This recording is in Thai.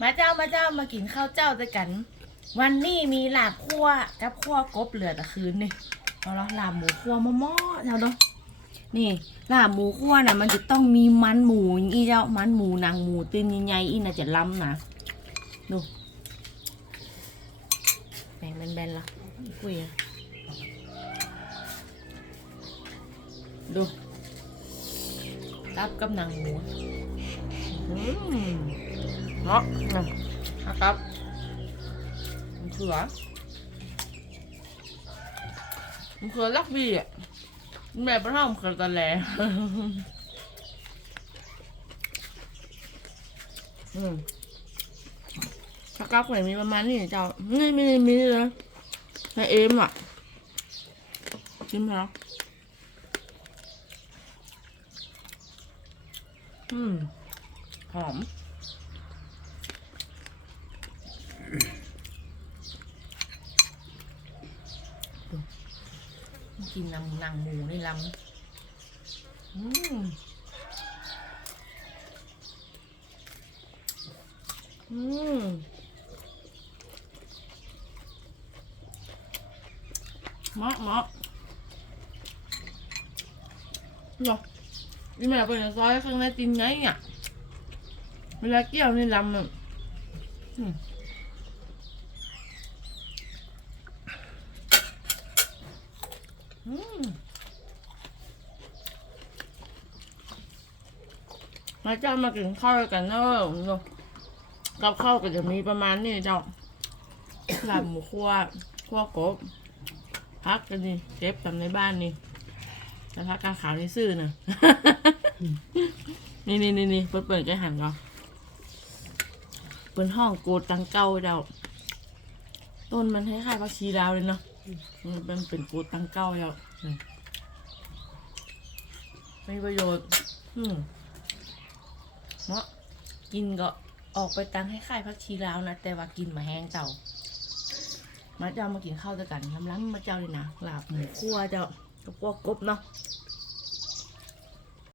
มาเจ้ามาเจ้ามากินข้าวเจ้าด้วยกัน วันนี้มีลาบคั่วกับคั่วกบเหลือแต่คืนนี่เอาละลาบหมูคั่วมะม่อเจ้าเนาะนี่ลาบหมูคั่วน่ะ มันจะต้องมีมันหมูอย่างอีเจ้ามันหมูหนางหมูตีนใหญ่ๆอีน่าจะล้ำนะดูแบ่งแบนๆละคุยดูตับกับหนังหมูอืม เนาะนะครับมะเขือมะเขือลักบีอะแม่ประท่อมเขือตะแหลอืมถ้ากับเหมือนมีประมาณนี้เจ้านี่มีมีเลยในเอ็มอะชิมแล้วอืม หอม กินน้ำนังหมูนี่ลำอืมอืมเหมาะเหมาะเนาะนี่แม่เป็นซอยข้างในตินไงเนี่ยเวลาเกี่ยวนี่ลำอะ มาเจ้ามากินข้าวกันเนอะกับข้าวก็จะมีประมาณนี้เจ้าลาบหมูคั่วคั่วกบพักกันนี่เก็บทำในบ้านนี่แล้วพักกาขาวนี่ซื่อนะนี่นี่นี่นี่เปิดเปิดแกหันเนาะเป็นห้องกูดตังเก้าเจ้าต้นมันคล้ายๆผักชีดาวเลยเนาะ มันเป็นเป็นกูดตังเก้าเจ้าอืมมีประโยชน์อืมเนาะกินก็ออกไปตังคล้ายๆผักชีลาวนะ แต่ว่ากินมาแห้งเจ้า มาเจ้ามากินข้าวด้วยกันล้ำๆมาเจ้าเลยนะลาบหมูคั่วเจ้ากับพวกกบเนาะ